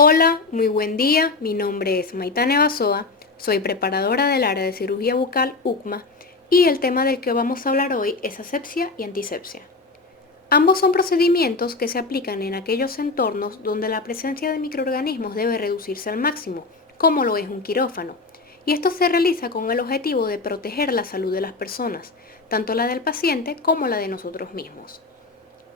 Hola, muy buen día. Mi nombre es Maitane Basoa, soy preparadora del área de cirugía bucal UCMA y el tema del que vamos a hablar hoy es asepsia y antisepsia. Ambos son procedimientos que se aplican en aquellos entornos donde la presencia de microorganismos debe reducirse al máximo, como lo es un quirófano, y esto se realiza con el objetivo de proteger la salud de las personas, tanto la del paciente como la de nosotros mismos.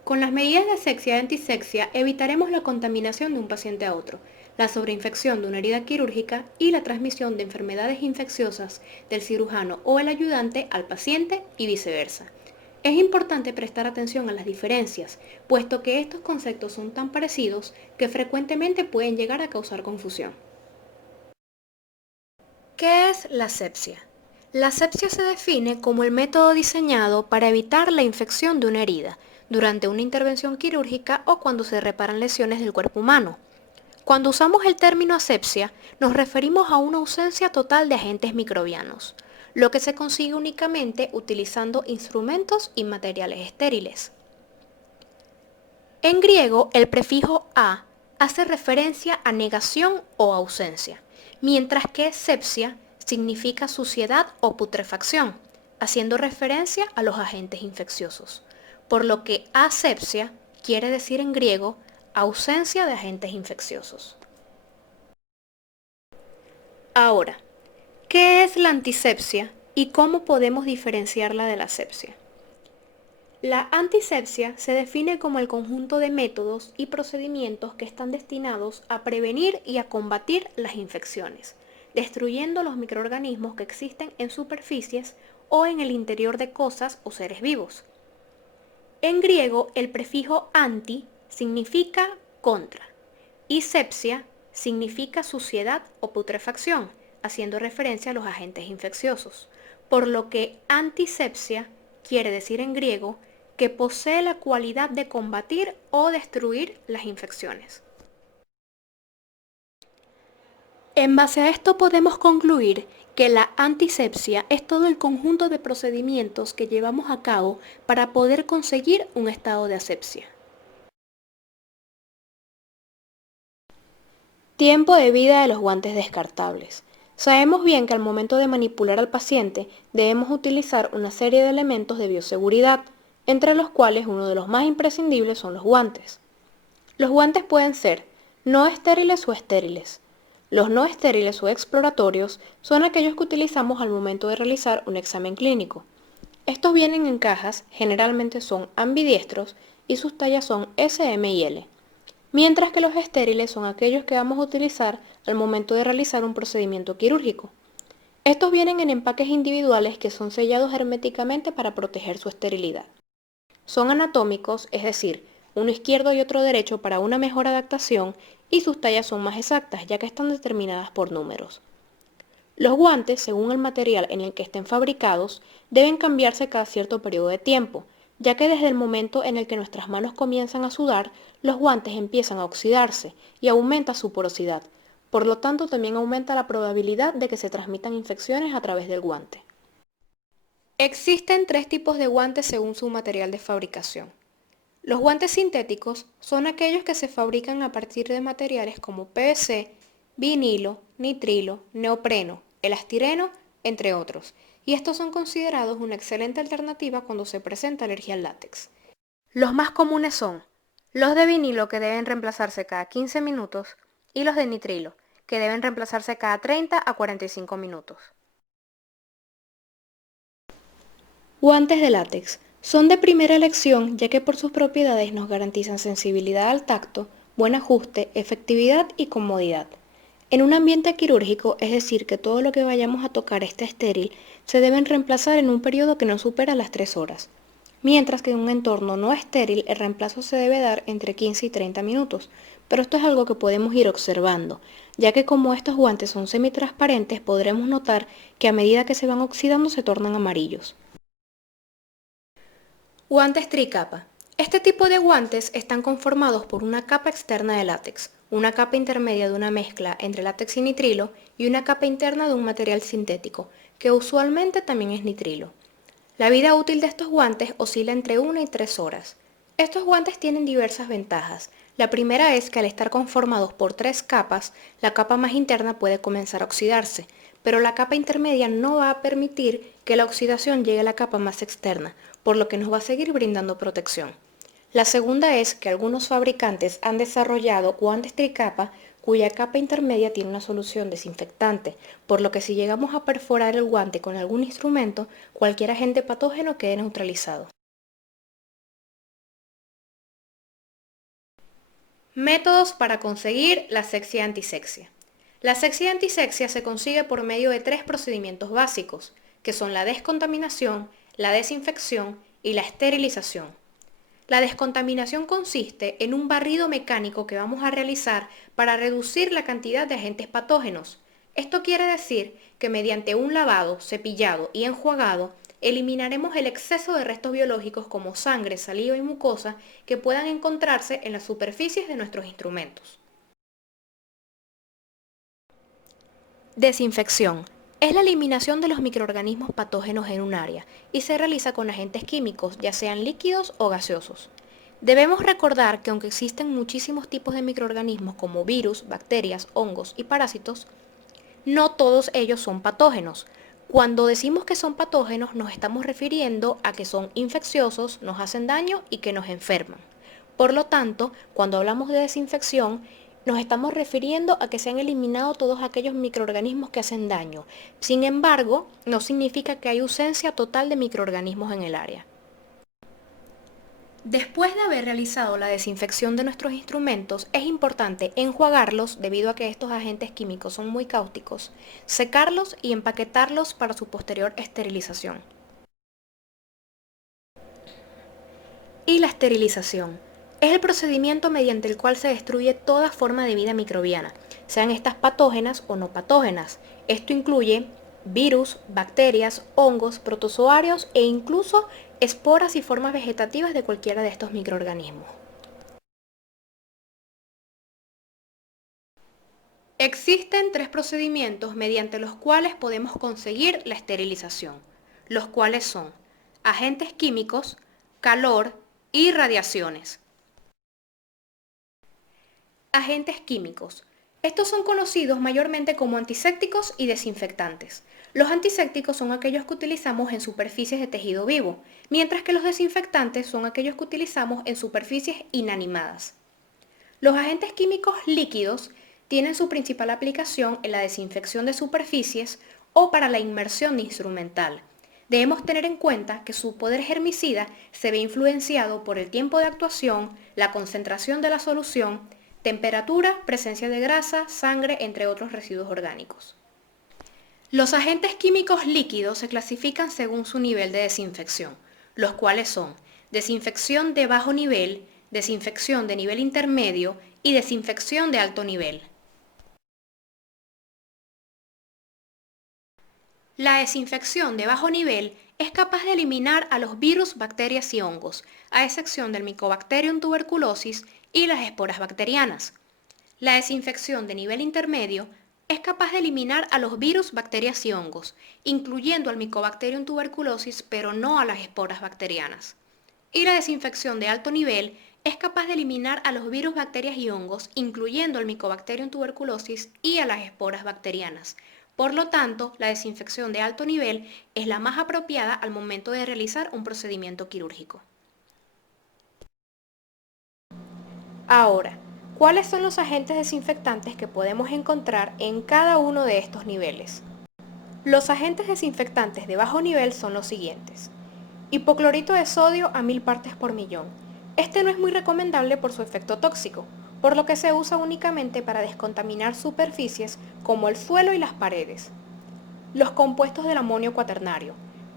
Con las medidas de asepsia y antisepsia evitaremos la contaminación de un paciente a otro, la sobreinfección de una herida quirúrgica y la transmisión de enfermedades infecciosas del cirujano o el ayudante al paciente y viceversa. Es importante prestar atención a las diferencias, puesto que estos conceptos son tan parecidos que frecuentemente pueden llegar a causar confusión. ¿Qué es la asepsia? La asepsia se define como el método diseñado para evitar la infección de una herida durante una intervención quirúrgica o cuando se reparan lesiones del cuerpo humano. Cuando usamos el término asepsia, nos referimos a una ausencia total de agentes microbianos, lo que se consigue únicamente utilizando instrumentos y materiales estériles. En griego, el prefijo a hace referencia a negación o ausencia, mientras que sepsia significa suciedad o putrefacción, haciendo referencia a los agentes infecciosos, por lo que asepsia quiere decir en griego ausencia de agentes infecciosos. Ahora, ¿qué es la antisepsia y cómo podemos diferenciarla de la asepsia? La antisepsia se define como el conjunto de métodos y procedimientos que están destinados a prevenir y a combatir las infecciones, destruyendo los microorganismos que existen en superficies o en el interior de cosas o seres vivos. En griego, el prefijo anti significa contra y sepsia significa suciedad o putrefacción, haciendo referencia a los agentes infecciosos, por lo que antisepsia quiere decir en griego que posee la cualidad de combatir o destruir las infecciones. En base a esto podemos concluir que la antisepsia es todo el conjunto de procedimientos que llevamos a cabo para poder conseguir un estado de asepsia. Tiempo de vida de los guantes descartables. Sabemos bien que al momento de manipular al paciente debemos utilizar una serie de elementos de bioseguridad, entre los cuales uno de los más imprescindibles son los guantes. Los guantes pueden ser no estériles o estériles. Los no estériles o exploratorios son aquellos que utilizamos al momento de realizar un examen clínico. Estos vienen en cajas, generalmente son ambidiestros y sus tallas son S, M y L. Mientras que los estériles son aquellos que vamos a utilizar al momento de realizar un procedimiento quirúrgico. Estos vienen en empaques individuales que son sellados herméticamente para proteger su esterilidad. Son anatómicos, es decir, uno izquierdo y otro derecho para una mejor adaptación y sus tallas son más exactas ya que están determinadas por números. Los guantes, según el material en el que estén fabricados, deben cambiarse cada cierto periodo de tiempo, ya que desde el momento en el que nuestras manos comienzan a sudar, los guantes empiezan a oxidarse y aumenta su porosidad. Por lo tanto, también aumenta la probabilidad de que se transmitan infecciones a través del guante. Existen tres tipos de guantes según su material de fabricación. Los guantes sintéticos son aquellos que se fabrican a partir de materiales como PVC, vinilo, nitrilo, neopreno, elastireno, entre otros, y estos son considerados una excelente alternativa cuando se presenta alergia al látex. Los más comunes son los de vinilo que deben reemplazarse cada 15 minutos y los de nitrilo que deben reemplazarse cada 30 a 45 minutos. Guantes de látex. Son de primera elección ya que por sus propiedades nos garantizan sensibilidad al tacto, buen ajuste, efectividad y comodidad. En un ambiente quirúrgico, es decir, que todo lo que vayamos a tocar esté estéril, se deben reemplazar en un periodo que no supera las 3 horas. Mientras que en un entorno no estéril, el reemplazo se debe dar entre 15 y 30 minutos, pero esto es algo que podemos ir observando, ya que como estos guantes son semitransparentes, podremos notar que a medida que se van oxidando se tornan amarillos. Guantes tricapa. Este tipo de guantes están conformados por una capa externa de látex, una capa intermedia de una mezcla entre látex y nitrilo y una capa interna de un material sintético, que usualmente también es nitrilo. La vida útil de estos guantes oscila entre 1 y 3 horas. Estos guantes tienen diversas ventajas. La primera es que al estar conformados por tres capas, la capa más interna puede comenzar a oxidarse, pero la capa intermedia no va a permitir que la oxidación llegue a la capa más externa, por lo que nos va a seguir brindando protección. La segunda es que algunos fabricantes han desarrollado guantes tricapa cuya capa intermedia tiene una solución desinfectante, por lo que si llegamos a perforar el guante con algún instrumento, cualquier agente patógeno quede neutralizado. Métodos para conseguir la asepsia antisexia. La asepsia antisexia se consigue por medio de tres procedimientos básicos, que son la descontaminación, la desinfección y la esterilización. La descontaminación consiste en un barrido mecánico que vamos a realizar para reducir la cantidad de agentes patógenos. Esto quiere decir que mediante un lavado, cepillado y enjuagado, eliminaremos el exceso de restos biológicos como sangre, saliva y mucosa que puedan encontrarse en las superficies de nuestros instrumentos. Desinfección. Es la eliminación de los microorganismos patógenos en un área y se realiza con agentes químicos, ya sean líquidos o gaseosos. Debemos recordar que aunque existen muchísimos tipos de microorganismos como virus, bacterias, hongos y parásitos, no todos ellos son patógenos. Cuando decimos que son patógenos nos estamos refiriendo a que son infecciosos, nos hacen daño y que nos enferman. Por lo tanto, cuando hablamos de desinfección, nos estamos refiriendo a que se han eliminado todos aquellos microorganismos que hacen daño. Sin embargo, no significa que hay ausencia total de microorganismos en el área. Después de haber realizado la desinfección de nuestros instrumentos, es importante enjuagarlos debido a que estos agentes químicos son muy cáusticos, secarlos y empaquetarlos para su posterior esterilización. Y la esterilización. Es el procedimiento mediante el cual se destruye toda forma de vida microbiana, sean estas patógenas o no patógenas. Esto incluye virus, bacterias, hongos, protozoarios e incluso esporas y formas vegetativas de cualquiera de estos microorganismos. Existen tres procedimientos mediante los cuales podemos conseguir la esterilización, los cuales son agentes químicos, calor y radiaciones. Agentes químicos. Estos son conocidos mayormente como antisépticos y desinfectantes. Los antisépticos son aquellos que utilizamos en superficies de tejido vivo, mientras que los desinfectantes son aquellos que utilizamos en superficies inanimadas. Los agentes químicos líquidos tienen su principal aplicación en la desinfección de superficies o para la inmersión de instrumental. Debemos tener en cuenta que su poder germicida se ve influenciado por el tiempo de actuación, la concentración de la solución, temperatura, presencia de grasa, sangre, entre otros residuos orgánicos. Los agentes químicos líquidos se clasifican según su nivel de desinfección, los cuales son desinfección de bajo nivel, desinfección de nivel intermedio y desinfección de alto nivel. La desinfección de bajo nivel es capaz de eliminar a los virus, bacterias y hongos, a excepción del Mycobacterium tuberculosis y las esporas bacterianas. La desinfección de nivel intermedio es capaz de eliminar a los virus, bacterias y hongos, incluyendo al Mycobacterium tuberculosis, pero no a las esporas bacterianas. Y la desinfección de alto nivel es capaz de eliminar a los virus, bacterias y hongos, incluyendo al Mycobacterium tuberculosis y a las esporas bacterianas. Por lo tanto, la desinfección de alto nivel es la más apropiada al momento de realizar un procedimiento quirúrgico. Ahora, ¿cuáles son los agentes desinfectantes que podemos encontrar en cada uno de estos niveles? Los agentes desinfectantes de bajo nivel son los siguientes. Hipoclorito de sodio a 1000 partes por millón. Este no es muy recomendable por su efecto tóxico, por lo que se usa únicamente para descontaminar superficies como el suelo y las paredes. Los compuestos del amonio cuaternario.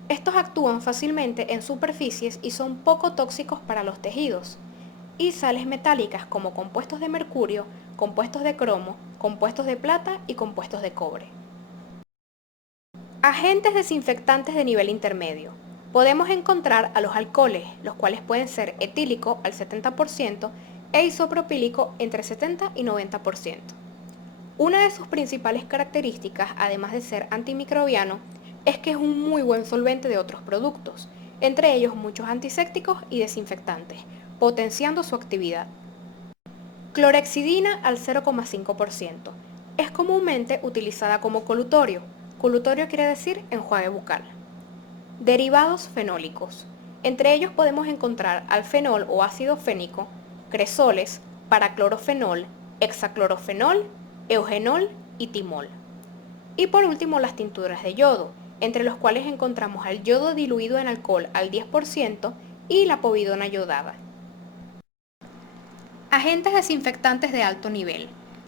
Estos actúan fácilmente en superficies y son poco tóxicos para los tejidos. Y sales metálicas como compuestos de mercurio, compuestos de cromo, compuestos de plata y compuestos de cobre. Agentes desinfectantes de nivel intermedio. Podemos encontrar a los alcoholes, los cuales pueden ser etílico al 70% e isopropílico entre 70 y 90%. Una de sus principales características, además de ser antimicrobiano, es que es un muy buen solvente de otros productos, entre ellos muchos antisépticos y desinfectantes, potenciando su actividad. Clorhexidina al 0,5%. Es comúnmente utilizada como colutorio. Colutorio quiere decir enjuague bucal. Derivados fenólicos. Entre ellos podemos encontrar alfenol o ácido fénico, cresoles, paraclorofenol, hexaclorofenol, eugenol y timol. Y por último las tinturas de yodo, entre los cuales encontramos al yodo diluido en alcohol al 10% y la povidona yodada. Agentes desinfectantes de alto nivel.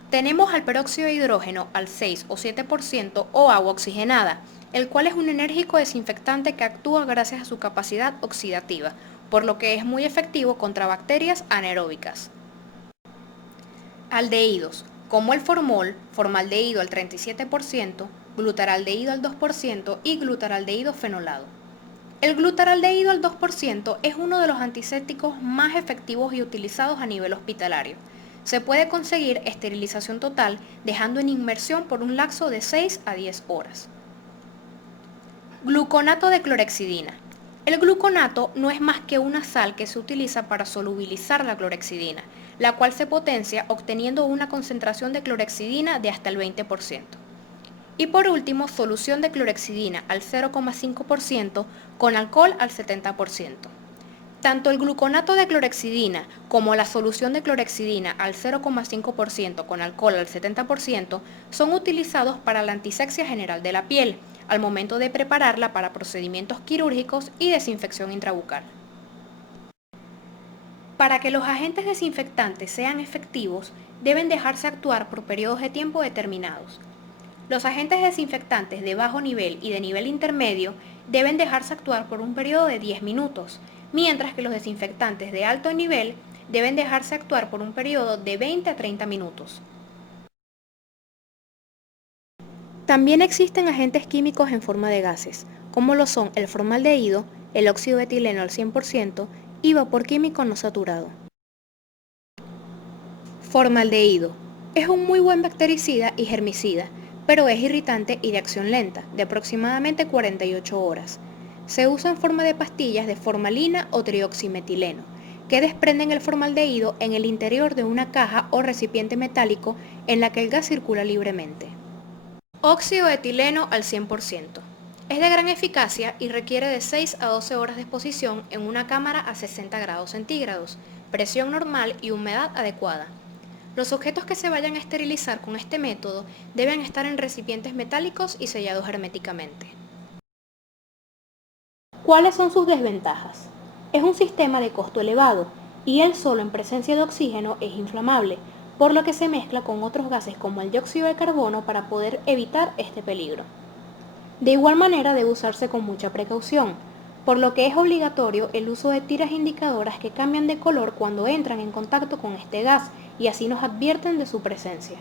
Tenemos al peróxido de hidrógeno al 6 o 7% o agua oxigenada, el cual es un enérgico desinfectante que actúa gracias a su capacidad oxidativa, por lo que es muy efectivo contra bacterias anaeróbicas. Aldehídos, como el formol, formaldehído al 37%, glutaraldehído al 2% y glutaraldehído fenolado. El glutaraldehído al 2% es uno de los antisépticos más efectivos y utilizados a nivel hospitalario. Se puede conseguir esterilización total dejando en inmersión por un lapso de 6 a 10 horas. Gluconato de clorhexidina. El gluconato no es más que una sal que se utiliza para solubilizar la clorhexidina, la cual se potencia obteniendo una concentración de clorhexidina de hasta el 20%. Y por último, solución de clorhexidina al 0,5% con alcohol al 70%. Tanto el gluconato de clorhexidina como la solución de clorhexidina al 0,5% con alcohol al 70% son utilizados para la antisepsia general de la piel, al momento de prepararla para procedimientos quirúrgicos y desinfección intrabucal. Para que los agentes desinfectantes sean efectivos, deben dejarse actuar por periodos de tiempo determinados. Los agentes desinfectantes de bajo nivel y de nivel intermedio deben dejarse actuar por un periodo de 10 minutos, mientras que los desinfectantes de alto nivel deben dejarse actuar por un periodo de 20 a 30 minutos. También existen agentes químicos en forma de gases, como lo son el formaldehído, el óxido de etileno al 100% y vapor químico no saturado. Formaldehído. Es un muy buen bactericida y germicida, pero es irritante y de acción lenta, de aproximadamente 48 horas. Se usa en forma de pastillas de formalina o trioximetileno, que desprenden el formaldehído en el interior de una caja o recipiente metálico en la que el gas circula libremente. Óxido de etileno al 100%. Es de gran eficacia y requiere de 6 a 12 horas de exposición en una cámara a 60 grados centígrados, presión normal y humedad adecuada. Los objetos que se vayan a esterilizar con este método deben estar en recipientes metálicos y sellados herméticamente. ¿Cuáles son sus desventajas? Es un sistema de costo elevado y él solo en presencia de oxígeno es inflamable, por lo que se mezcla con otros gases como el dióxido de carbono para poder evitar este peligro. De igual manera debe usarse con mucha precaución, por lo que es obligatorio el uso de tiras indicadoras que cambian de color cuando entran en contacto con este gas y así nos advierten de su presencia.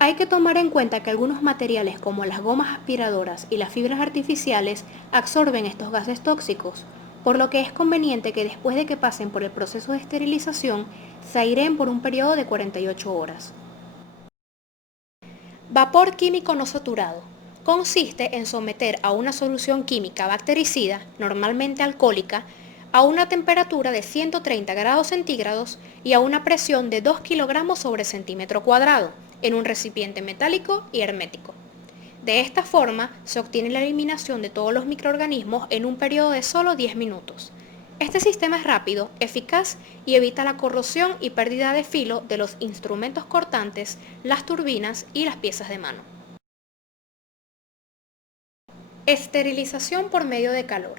Hay que tomar en cuenta que algunos materiales como las gomas aspiradoras y las fibras artificiales absorben estos gases tóxicos, por lo que es conveniente que después de que pasen por el proceso de esterilización se aireen por un periodo de 48 horas. Vapor químico no saturado. Consiste en someter a una solución química bactericida, normalmente alcohólica, a una temperatura de 130 grados centígrados y a una presión de 2 kilogramos sobre centímetro cuadrado, en un recipiente metálico y hermético. De esta forma, se obtiene la eliminación de todos los microorganismos en un periodo de solo 10 minutos. Este sistema es rápido, eficaz y evita la corrosión y pérdida de filo de los instrumentos cortantes, las turbinas y las piezas de mano. Esterilización por medio de calor.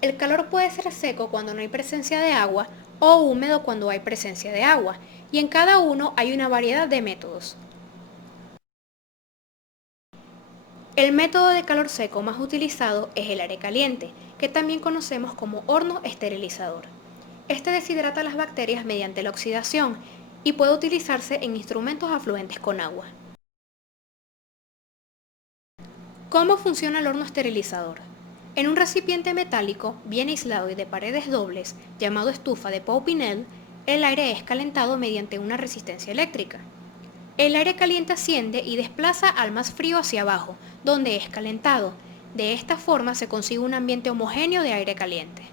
El calor puede ser seco cuando no hay presencia de agua o húmedo cuando hay presencia de agua, y en cada uno hay una variedad de métodos. El método de calor seco más utilizado es el aire caliente, que también conocemos como horno esterilizador. Este deshidrata las bacterias mediante la oxidación y puede utilizarse en instrumentos afluentes con agua. ¿Cómo funciona el horno esterilizador? En un recipiente metálico bien aislado y de paredes dobles, llamado estufa de Pau-Pinel, el aire es calentado mediante una resistencia eléctrica. El aire caliente asciende y desplaza al más frío hacia abajo, donde es calentado. De esta forma se consigue un ambiente homogéneo de aire caliente.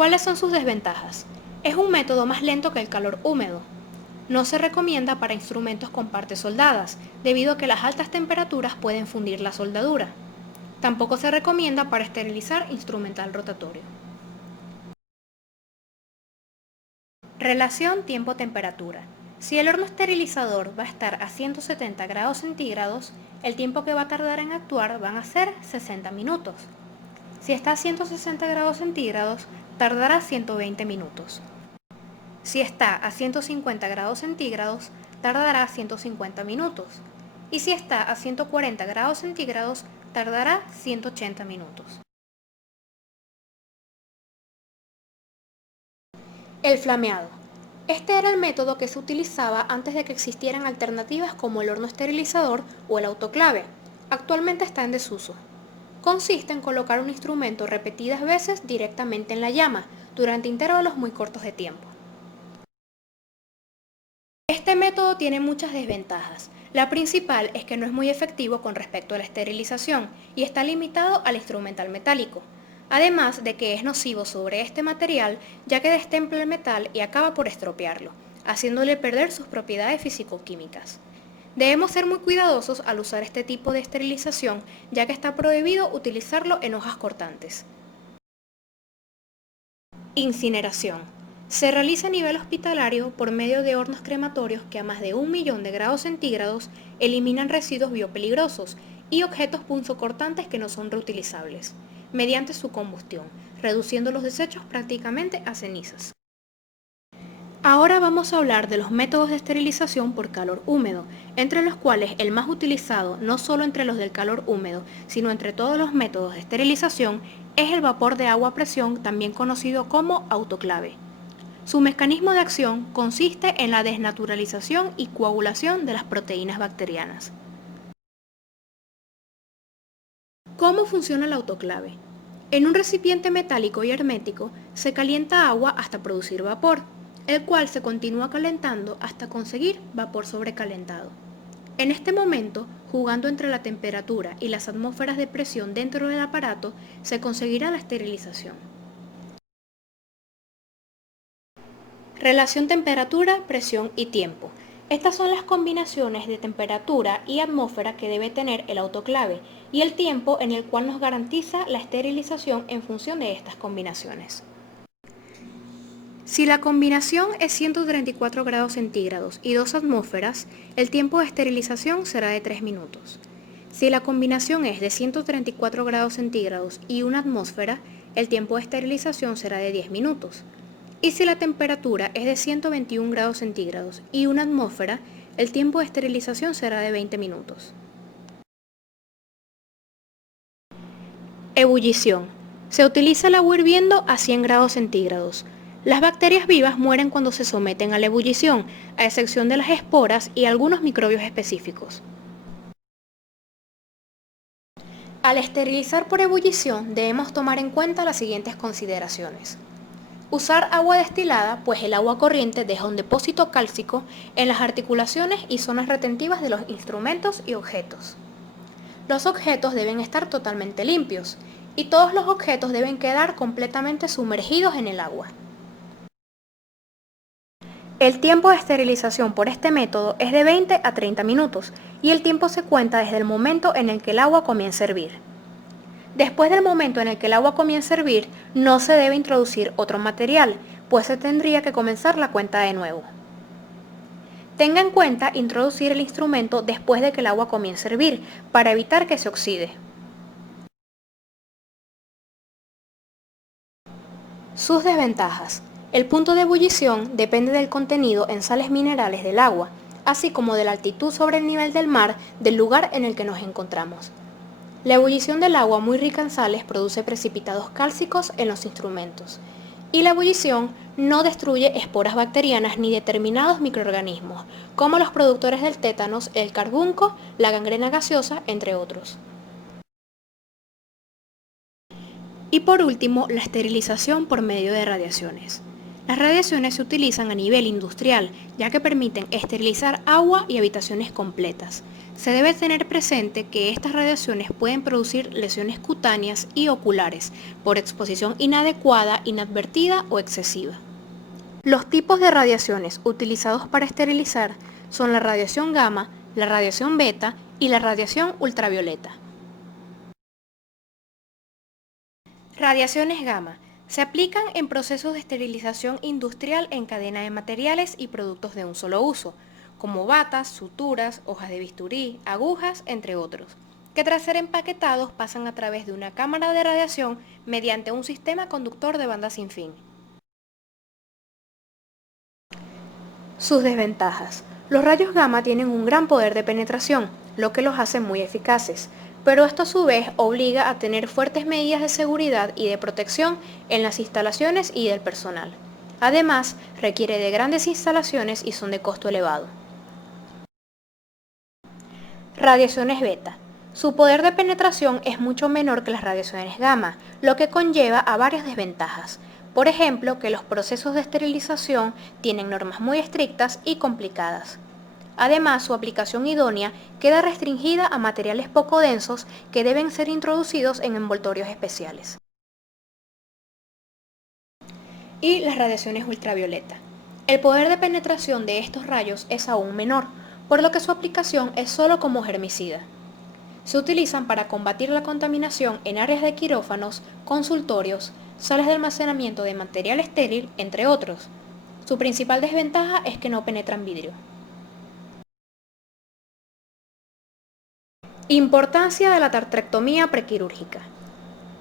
¿Cuáles son sus desventajas? Es un método más lento que el calor húmedo. No se recomienda para instrumentos con partes soldadas, debido a que las altas temperaturas pueden fundir la soldadura. Tampoco se recomienda para esterilizar instrumental rotatorio. Relación tiempo-temperatura. Si el horno esterilizador va a estar a 170 grados centígrados, el tiempo que va a tardar en actuar van a ser 60 minutos. Si está a 160 grados centígrados, tardará 120 minutos. Si está a 150 grados centígrados, tardará 150 minutos. Y si está a 140 grados centígrados, tardará 180 minutos. El flameado. Este era el método que se utilizaba antes de que existieran alternativas como el horno esterilizador o el autoclave. Actualmente está en desuso. Consiste en colocar un instrumento repetidas veces directamente en la llama, durante intervalos muy cortos de tiempo. Este método tiene muchas desventajas. La principal es que no es muy efectivo con respecto a la esterilización y está limitado al instrumental metálico. Además de que es nocivo sobre este material ya que destempla el metal y acaba por estropearlo, haciéndole perder sus propiedades físico-químicas. Debemos ser muy cuidadosos al usar este tipo de esterilización ya que está prohibido utilizarlo en hojas cortantes. Incineración. Se realiza a nivel hospitalario por medio de hornos crematorios que a más de 1.000.000 de grados centígrados eliminan residuos biopeligrosos y objetos punzocortantes que no son reutilizables, mediante su combustión, reduciendo los desechos prácticamente a cenizas. Ahora vamos a hablar de los métodos de esterilización por calor húmedo, entre los cuales el más utilizado, no solo entre los del calor húmedo, sino entre todos los métodos de esterilización, es el vapor de agua a presión, también conocido como autoclave. Su mecanismo de acción consiste en la desnaturalización y coagulación de las proteínas bacterianas. ¿Cómo funciona el autoclave? En un recipiente metálico y hermético se calienta agua hasta producir vapor, el cual se continúa calentando hasta conseguir vapor sobrecalentado. En este momento, jugando entre la temperatura y las atmósferas de presión dentro del aparato, se conseguirá la esterilización. Relación temperatura, presión y tiempo. Estas son las combinaciones de temperatura y atmósfera que debe tener el autoclave y el tiempo en el cual nos garantiza la esterilización en función de estas combinaciones. Si la combinación es 134 grados centígrados y 2 atmósferas, el tiempo de esterilización será de 3 minutos. Si la combinación es de 134 grados centígrados y 1 atmósfera, el tiempo de esterilización será de 10 minutos. Y si la temperatura es de 121 grados centígrados y 1 atmósfera, el tiempo de esterilización será de 20 minutos. Ebullición. Se utiliza el agua hirviendo a 100 grados centígrados. Las bacterias vivas mueren cuando se someten a la ebullición, a excepción de las esporas y algunos microbios específicos. Al esterilizar por ebullición debemos tomar en cuenta las siguientes consideraciones. Usar agua destilada, pues el agua corriente deja un depósito cálcico en las articulaciones y zonas retentivas de los instrumentos y objetos. Los objetos deben estar totalmente limpios y todos los objetos deben quedar completamente sumergidos en el agua. El tiempo de esterilización por este método es de 20 a 30 minutos y el tiempo se cuenta desde el momento en el que el agua comienza a hervir. Después del momento en el que el agua comienza a hervir, no se debe introducir otro material, pues se tendría que comenzar la cuenta de nuevo. Tenga en cuenta introducir el instrumento después de que el agua comience a hervir, para evitar que se oxide. Sus desventajas. El punto de ebullición depende del contenido en sales minerales del agua, así como de la altitud sobre el nivel del mar del lugar en el que nos encontramos. La ebullición del agua muy rica en sales produce precipitados cálcicos en los instrumentos, y la ebullición no destruye esporas bacterianas ni determinados microorganismos, como los productores del tétanos, el carbunco, la gangrena gaseosa, entre otros. Y por último, la esterilización por medio de radiaciones. Las radiaciones se utilizan a nivel industrial, ya que permiten esterilizar agua y habitaciones completas. Se debe tener presente que estas radiaciones pueden producir lesiones cutáneas y oculares por exposición inadecuada, inadvertida o excesiva. Los tipos de radiaciones utilizados para esterilizar son la radiación gamma, la radiación beta y la radiación ultravioleta. Radiaciones gamma. Se aplican en procesos de esterilización industrial en cadena de materiales y productos de un solo uso, como batas, suturas, hojas de bisturí, agujas, entre otros, que tras ser empaquetados pasan a través de una cámara de radiación mediante un sistema conductor de banda sin fin. Sus desventajas. Los rayos gamma tienen un gran poder de penetración, lo que los hace muy eficaces, pero esto a su vez obliga a tener fuertes medidas de seguridad y de protección en las instalaciones y del personal. Además, requiere de grandes instalaciones y son de costo elevado. Radiaciones beta. Su poder de penetración es mucho menor que las radiaciones gamma, lo que conlleva a varias desventajas. Por ejemplo, que los procesos de esterilización tienen normas muy estrictas y complicadas. Además, su aplicación idónea queda restringida a materiales poco densos que deben ser introducidos en envoltorios especiales. Y las radiaciones ultravioleta. El poder de penetración de estos rayos es aún menor, por lo que su aplicación es solo como germicida. Se utilizan para combatir la contaminación en áreas de quirófanos, consultorios, salas de almacenamiento de material estéril, entre otros. Su principal desventaja es que no penetran vidrio. Importancia de la tartrectomía prequirúrgica.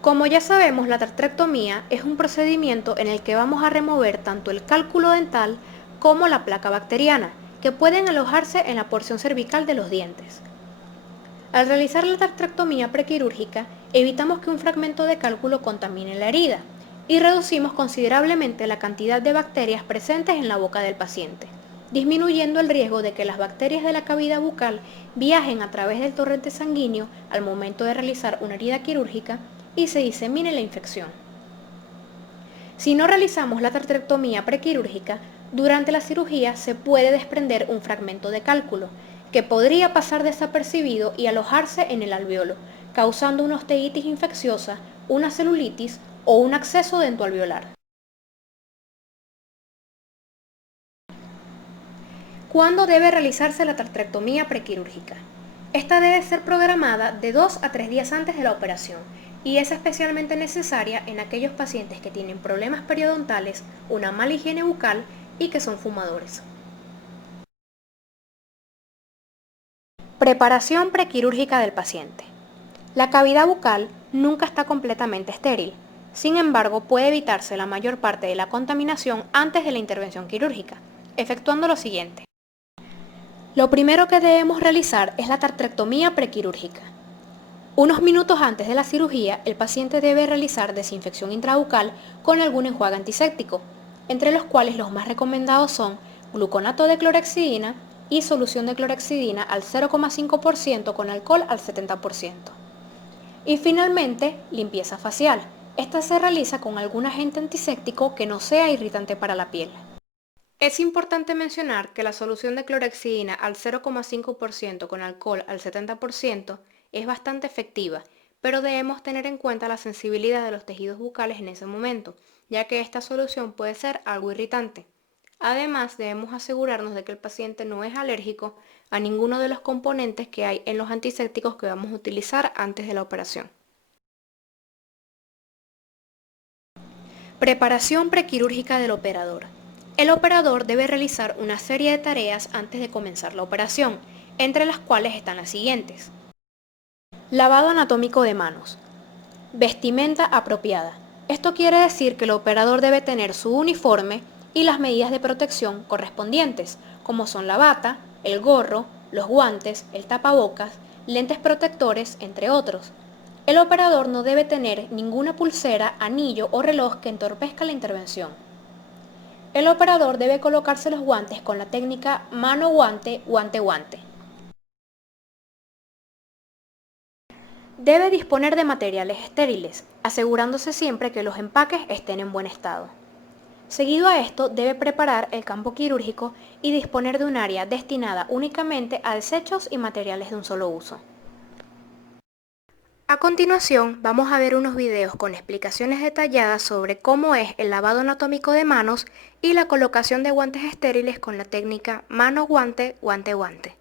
Como ya sabemos, la tartrectomía es un procedimiento en el que vamos a remover tanto el cálculo dental como la placa bacteriana, que pueden alojarse en la porción cervical de los dientes. Al realizar la tartrectomía prequirúrgica, evitamos que un fragmento de cálculo contamine la herida y reducimos considerablemente la cantidad de bacterias presentes en la boca del paciente, disminuyendo el riesgo de que las bacterias de la cavidad bucal viajen a través del torrente sanguíneo al momento de realizar una herida quirúrgica y se disemine la infección. Si no realizamos la tartrectomía prequirúrgica, durante la cirugía se puede desprender un fragmento de cálculo, que podría pasar desapercibido y alojarse en el alveolo, causando una osteitis infecciosa, una celulitis o un acceso dentoalveolar. ¿Cuándo debe realizarse la tartrectomía prequirúrgica? Esta debe ser programada de 2 a 3 días antes de la operación y es especialmente necesaria en aquellos pacientes que tienen problemas periodontales, una mala higiene bucal y que son fumadores. Preparación prequirúrgica del paciente. La cavidad bucal nunca está completamente estéril. Sin embargo, puede evitarse la mayor parte de la contaminación antes de la intervención quirúrgica, efectuando lo siguiente. Lo primero que debemos realizar es la tartrectomía prequirúrgica. Unos minutos antes de la cirugía, el paciente debe realizar desinfección intrabucal con algún enjuague antiséptico, entre los cuales los más recomendados son gluconato de clorhexidina y solución de clorhexidina al 0,5% con alcohol al 70%. Y finalmente, limpieza facial. Esta se realiza con algún agente antiséptico que no sea irritante para la piel. Es importante mencionar que la solución de clorhexidina al 0,5% con alcohol al 70% es bastante efectiva, pero debemos tener en cuenta la sensibilidad de los tejidos bucales en ese momento, ya que esta solución puede ser algo irritante. Además, debemos asegurarnos de que el paciente no es alérgico a ninguno de los componentes que hay en los antisépticos que vamos a utilizar antes de la operación. Preparación prequirúrgica del operador. El operador debe realizar una serie de tareas antes de comenzar la operación, entre las cuales están las siguientes. Lavado anatómico de manos. Vestimenta apropiada. Esto quiere decir que el operador debe tener su uniforme y las medidas de protección correspondientes, como son la bata, el gorro, los guantes, el tapabocas, lentes protectores, entre otros. El operador no debe tener ninguna pulsera, anillo o reloj que entorpezca la intervención. El operador debe colocarse los guantes con la técnica mano-guante, guante-guante. Debe disponer de materiales estériles, asegurándose siempre que los empaques estén en buen estado. Seguido a esto, debe preparar el campo quirúrgico y disponer de un área destinada únicamente a desechos y materiales de un solo uso. A continuación, vamos a ver unos videos con explicaciones detalladas sobre cómo es el lavado anatómico de manos y la colocación de guantes estériles con la técnica mano-guante, guante-guante.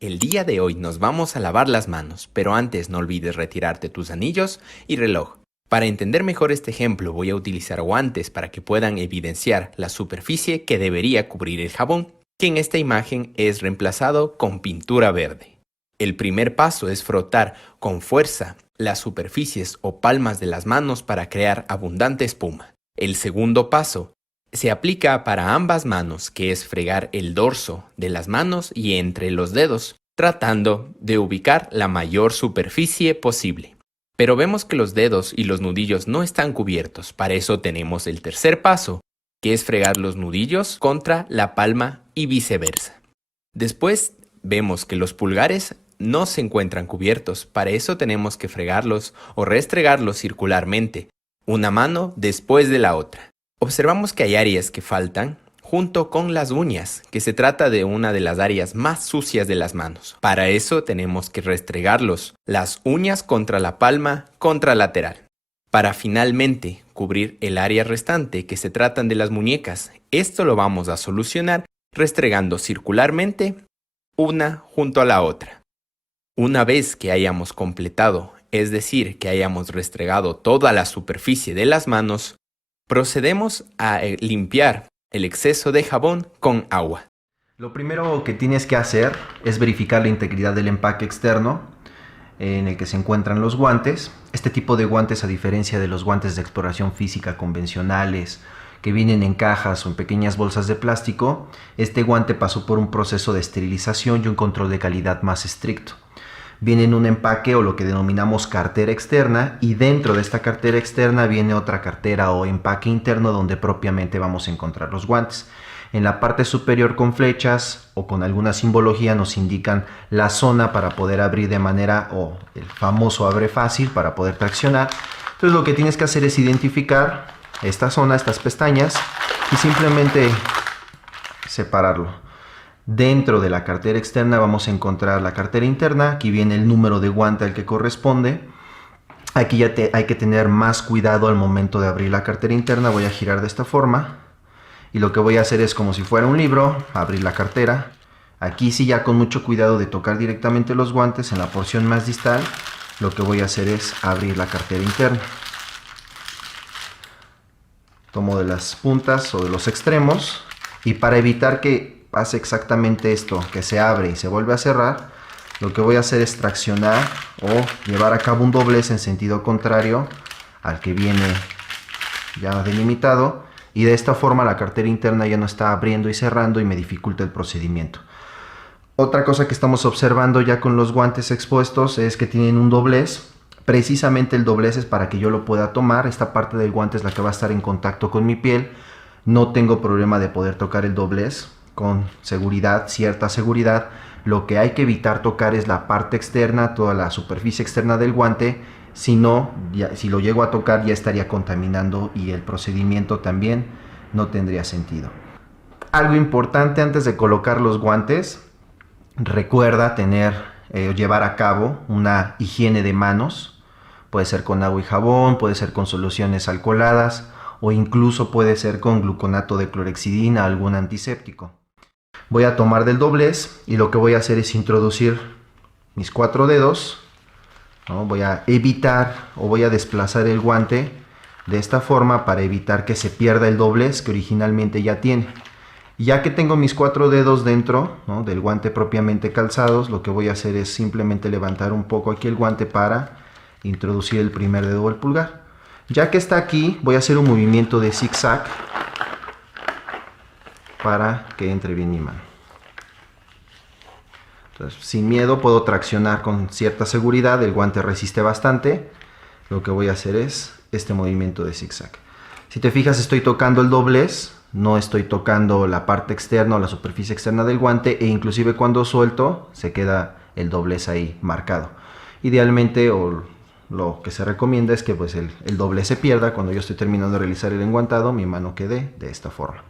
El día de hoy nos vamos a lavar las manos, pero antes no olvides retirarte tus anillos y reloj. Para entender mejor este ejemplo voy a utilizar guantes para que puedan evidenciar la superficie que debería cubrir el jabón, que en esta imagen es reemplazado con pintura verde. El primer paso es frotar con fuerza las superficies o palmas de las manos para crear abundante espuma. El segundo paso se aplica para ambas manos, que es fregar el dorso de las manos y entre los dedos, tratando de ubicar la mayor superficie posible. Pero vemos que los dedos y los nudillos no están cubiertos, para eso tenemos el tercer paso, que es fregar los nudillos contra la palma y viceversa. Después vemos que los pulgares no se encuentran cubiertos, para eso tenemos que fregarlos o restregarlos circularmente, una mano después de la otra. Observamos que hay áreas que faltan, junto con las uñas, que se trata de una de las áreas más sucias de las manos. Para eso tenemos que restregarlos, las uñas contra la palma contralateral. Para finalmente cubrir el área restante, que se tratan de las muñecas, esto lo vamos a solucionar restregando circularmente una junto a la otra. Una vez que hayamos completado, es decir, que hayamos restregado toda la superficie de las manos, procedemos a limpiar el exceso de jabón con agua. Lo primero que tienes que hacer es verificar la integridad del empaque externo en el que se encuentran los guantes. Este tipo de guantes, a diferencia de los guantes de exploración física convencionales que vienen en cajas o en pequeñas bolsas de plástico, este guante pasó por un proceso de esterilización y un control de calidad más estricto. Viene en un empaque o lo que denominamos cartera externa, y dentro de esta cartera externa viene otra cartera o empaque interno donde propiamente vamos a encontrar los guantes. En la parte superior con flechas o con alguna simbología nos indican la zona para poder abrir de manera, o el famoso abre fácil para poder traccionar. Entonces lo que tienes que hacer es identificar esta zona, estas pestañas, y simplemente separarlo. Dentro de la cartera externa vamos a encontrar la cartera interna. Aquí viene el número de guante al que corresponde. Aquí ya hay que tener más cuidado al momento de abrir la cartera interna. Voy a girar de esta forma y lo que voy a hacer es, como si fuera un libro, abrir la cartera. Aquí sí, ya con mucho cuidado de tocar directamente los guantes. En la porción más distal lo que voy a hacer es abrir la cartera interna. Tomo de las puntas o de los extremos, y para evitar que pase exactamente esto, que se abre y se vuelve a cerrar, lo que voy a hacer es traccionar o llevar a cabo un doblez en sentido contrario al que viene ya delimitado, y de esta forma la cartera interna ya no está abriendo y cerrando y me dificulta el procedimiento. Otra cosa que estamos observando ya con los guantes expuestos es que tienen un doblez. Precisamente el doblez es para que yo lo pueda tomar. Esta parte del guante es la que va a estar en contacto con mi piel. No tengo problema de poder tocar el doblez con seguridad, cierta seguridad. Lo que hay que evitar tocar es la parte externa, toda la superficie externa del guante. Si no, si lo llego a tocar, ya estaría contaminando y el procedimiento también no tendría sentido. Algo importante antes de colocar los guantes: recuerda llevar a cabo una higiene de manos. Puede ser con agua y jabón, puede ser con soluciones alcoholadas, o incluso puede ser con gluconato de clorhexidina, algún antiséptico. Voy a tomar del doblez y lo que voy a hacer es introducir mis 4 dedos, ¿no? Voy a evitar o voy a desplazar el guante de esta forma para evitar que se pierda el doblez que originalmente ya tiene. Ya que tengo mis 4 dedos dentro, ¿no?, del guante propiamente calzados, lo que voy a hacer es simplemente levantar un poco aquí el guante para introducir el primer dedo o el pulgar. Ya que está aquí, voy a hacer un movimiento de zigzag para que entre bien mi mano. Entonces, sin miedo puedo traccionar con cierta seguridad, el guante resiste bastante. Lo que voy a hacer es este movimiento de zigzag. Si te fijas, estoy tocando el doblez, no estoy tocando la parte externa o la superficie externa del guante, e inclusive cuando suelto se queda el doblez ahí marcado. Idealmente, o lo que se recomienda es que pues el doblez se pierda. Cuando yo estoy terminando de realizar el enguantado, mi mano quede de esta forma.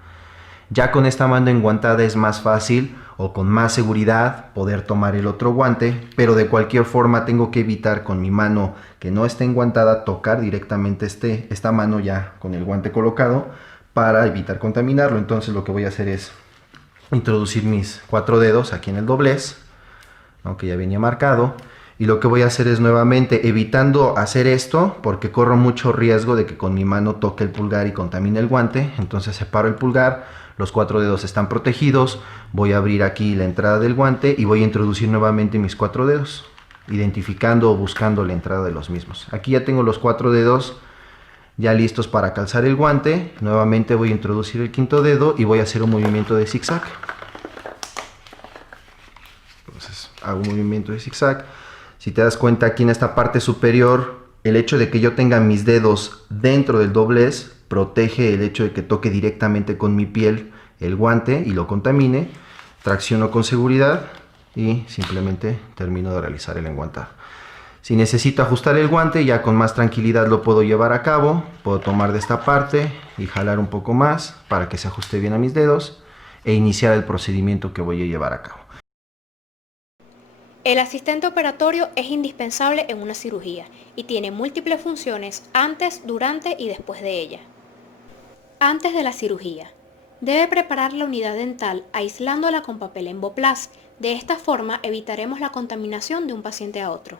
Ya con esta mano enguantada es más fácil o con más seguridad poder tomar el otro guante, pero de cualquier forma tengo que evitar con mi mano que no esté enguantada tocar directamente esta mano ya con el guante colocado para evitar contaminarlo. Entonces lo que voy a hacer es introducir mis 4 dedos aquí en el doblez, aunque ya venía marcado, y lo que voy a hacer es nuevamente evitando hacer esto porque corro mucho riesgo de que con mi mano toque el pulgar y contamine el guante. Entonces separo el pulgar, los 4 dedos están protegidos, voy a abrir aquí la entrada del guante y voy a introducir nuevamente mis 4 dedos, identificando o buscando la entrada de los mismos. Aquí ya tengo los 4 dedos ya listos para calzar el guante. Nuevamente voy a introducir el 5.º dedo y voy a hacer un movimiento de zigzag. Entonces hago un movimiento de zigzag. Si te das cuenta, aquí en esta parte superior, el hecho de que yo tenga mis dedos dentro del doblez protege el hecho de que toque directamente con mi piel el guante y lo contamine. Tracciono con seguridad y simplemente termino de realizar el enguantado. Si necesito ajustar el guante, ya con más tranquilidad lo puedo llevar a cabo. Puedo tomar de esta parte y jalar un poco más para que se ajuste bien a mis dedos e iniciar el procedimiento que voy a llevar a cabo. El asistente operatorio es indispensable en una cirugía y tiene múltiples funciones antes, durante y después de ella. Antes de la cirugía, debe preparar la unidad dental aislándola con papel Emboplast. De esta forma evitaremos la contaminación de un paciente a otro.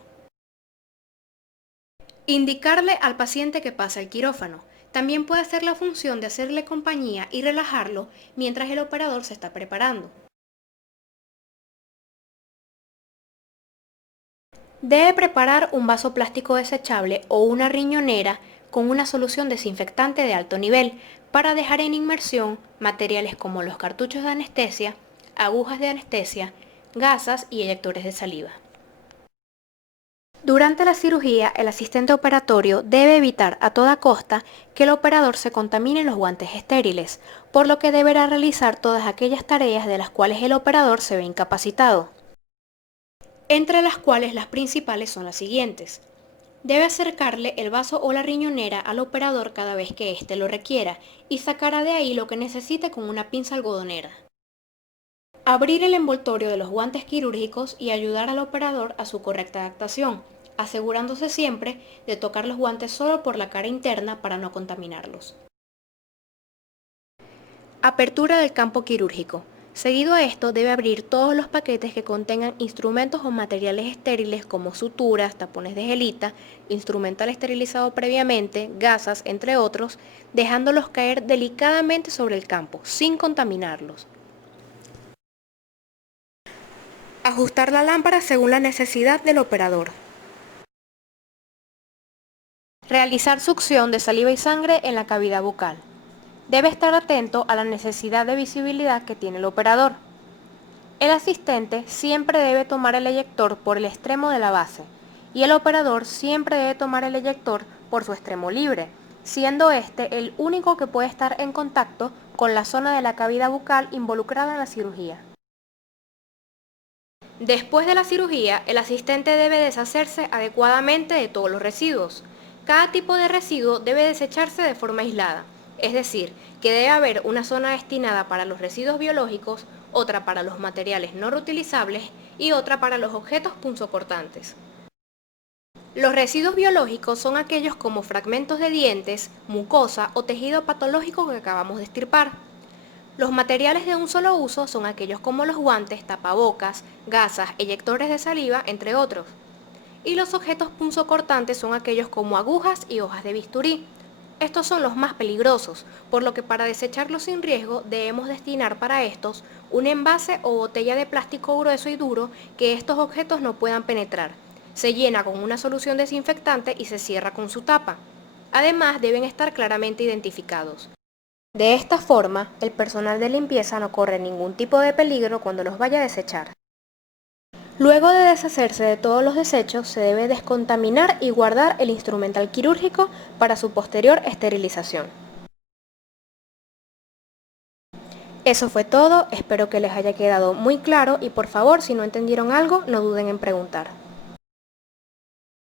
Indicarle al paciente que pasa el quirófano. También puede hacer la función de hacerle compañía y relajarlo mientras el operador se está preparando. Debe preparar un vaso plástico desechable o una riñonera con una solución desinfectante de alto nivel para dejar en inmersión materiales como los cartuchos de anestesia, agujas de anestesia, gasas y eyectores de saliva. Durante la cirugía, el asistente operatorio debe evitar a toda costa que el operador se contamine los guantes estériles, por lo que deberá realizar todas aquellas tareas de las cuales el operador se ve incapacitado, entre las cuales las principales son las siguientes. Debe acercarle el vaso o la riñonera al operador cada vez que éste lo requiera y sacará de ahí lo que necesite con una pinza algodonera. Abrir el envoltorio de los guantes quirúrgicos y ayudar al operador a su correcta adaptación, asegurándose siempre de tocar los guantes solo por la cara interna para no contaminarlos. Apertura del campo quirúrgico. Seguido a esto, debe abrir todos los paquetes que contengan instrumentos o materiales estériles como suturas, tapones de gelita, instrumental esterilizado previamente, gasas, entre otros, dejándolos caer delicadamente sobre el campo, sin contaminarlos. Ajustar la lámpara según la necesidad del operador. Realizar succión de saliva y sangre en la cavidad bucal. Debe estar atento a la necesidad de visibilidad que tiene el operador. El asistente siempre debe tomar el eyector por el extremo de la base y el operador siempre debe tomar el eyector por su extremo libre, siendo este el único que puede estar en contacto con la zona de la cavidad bucal involucrada en la cirugía. Después de la cirugía, el asistente debe deshacerse adecuadamente de todos los residuos. Cada tipo de residuo debe desecharse de forma aislada, es decir, que debe haber una zona destinada para los residuos biológicos, otra para los materiales no reutilizables y otra para los objetos punzocortantes. Los residuos biológicos son aquellos como fragmentos de dientes, mucosa o tejido patológico que acabamos de extirpar. Los materiales de un solo uso son aquellos como los guantes, tapabocas, gasas, eyectores de saliva, entre otros. Y los objetos punzocortantes son aquellos como agujas y hojas de bisturí. Estos son los más peligrosos, por lo que para desecharlos sin riesgo debemos destinar para estos un envase o botella de plástico grueso y duro que estos objetos no puedan penetrar. Se llena con una solución desinfectante y se cierra con su tapa. Además, deben estar claramente identificados. De esta forma, el personal de limpieza no corre ningún tipo de peligro cuando los vaya a desechar. Luego de deshacerse de todos los desechos, se debe descontaminar y guardar el instrumental quirúrgico para su posterior esterilización. Eso fue todo, espero que les haya quedado muy claro y por favor, si no entendieron algo, no duden en preguntar.